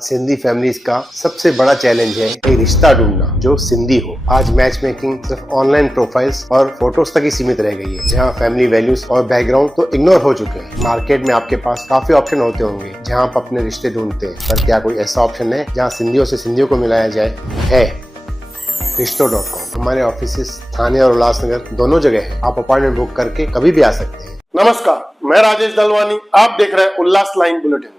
Sindhi families का सबसे बड़ा चैलेंज है एक रिश्ता ढूंढना जो सिंधी हो। आज मैच मेकिंग सिर्फ ऑनलाइन प्रोफाइल्स और फोटोज तक ही सीमित रह गई है, जहां फैमिली वैल्यूज और बैकग्राउंड तो इग्नोर हो चुके हैं। मार्केट में आपके पास काफी ऑप्शन होते होंगे जहां आप अपने रिश्ते ढूंढते हैं, पर क्या कोई ऐसा ऑप्शन है जहां सिंधियों से सिंधियों को मिलाया जाए? है रिश्तों.com। हमारे ऑफिस थाने और उल्लासनगर दोनों जगह है। आप अपॉइंटमेंट बुक करके कभी भी आ सकते हैं। नमस्कार, मैं राजेश दलवानी, आप देख रहे हैं उल्लास लाइन बुलेटिन।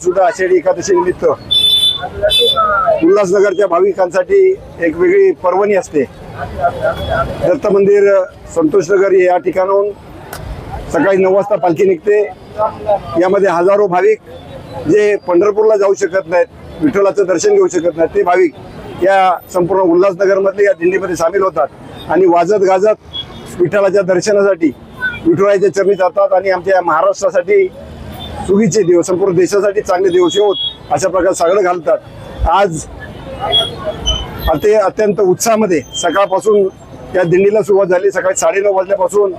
सुद्धा आषाढी एकादशी निमित्त उल्हासनगरच्या भाविकांसाठी एक वेगळी पर्वणी असते. दत्त मंदिर संतोषनगर या ठिकाणाहून सकाळी 9 वाजता पालखी निघते. यामध्ये हजारो भाविक जे पंढरपूरला जाऊ शकत नाहीत, विठ्ठलाचं दर्शन घेऊ शकत नाहीत, ते भाविक या संपूर्ण उल्हासनगरमधले या दिंडीमध्ये सामील होतात आणि वाजत गाजत विठ्ठलाच्या दर्शनासाठी विठुरायाच्या चरणी जातात आणि आमच्या महाराष्ट्रासाठी सुगीचे दिवस, संपूर्ण देशासाठी चांगले दिवस येवोत अशा प्रकारे सगळं घालतात. आज ते अत्यंत उत्साहामध्ये सकाळपासून या दिंडीला सुरुवात झाली. सकाळी 9:30 वाजल्यापासून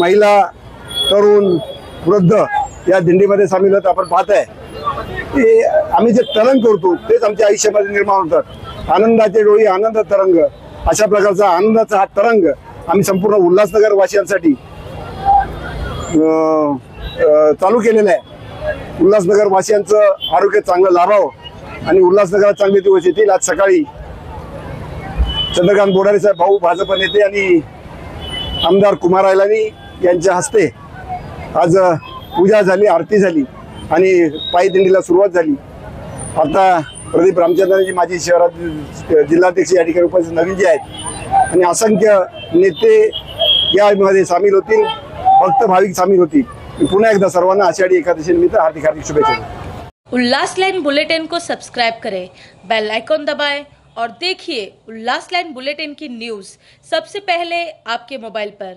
महिला, तरुण, वृद्ध या दिंडीमध्ये सामील होतात. आपण पाहताय की आम्ही जे तरंग करतो तेच आमच्या आयुष्यामध्ये निर्माण होतात. आनंदाचे डोळी आनंद तरंग, अशा प्रकारचा आनंदाचा हा तरंग आम्ही संपूर्ण उल्हासनगर वासियांसाठी चालू केलेलं आहे. उल्हासनगर वासियांचं आरोग्य चांगलं लाभावं आणि उल्हासनगरात चांगले दिवस येतील. आज सकाळी चंद्रकांत बोडारे साहेब भाऊ भाजप नेते आणि आमदार कुमार आयलानी यांच्या हस्ते आज पूजा झाली, आरती झाली आणि पायी दिंडीला सुरुवात झाली. आता प्रदीप रामचंद्रजी माजी शहरात जिल्हाध्यक्ष या ठिकाणी उपस्थित नवीन जे आहेत आणि असंख्य नेते यामध्ये सामील होतील, भक्त भाविक सामील होतील. पुन्हा एकदा सर्वांना आषाढी एकादशी निमित्त हार्दिक हार्दिक शुभेच्छा. उल्लास लाइन बुलेटिन को सब्सक्राइब करें, बेल आइकॉन दबाएं और देखिए उल्लास लाइन बुलेटिन की न्यूज़ सबसे पहले आपके मोबाइल पर।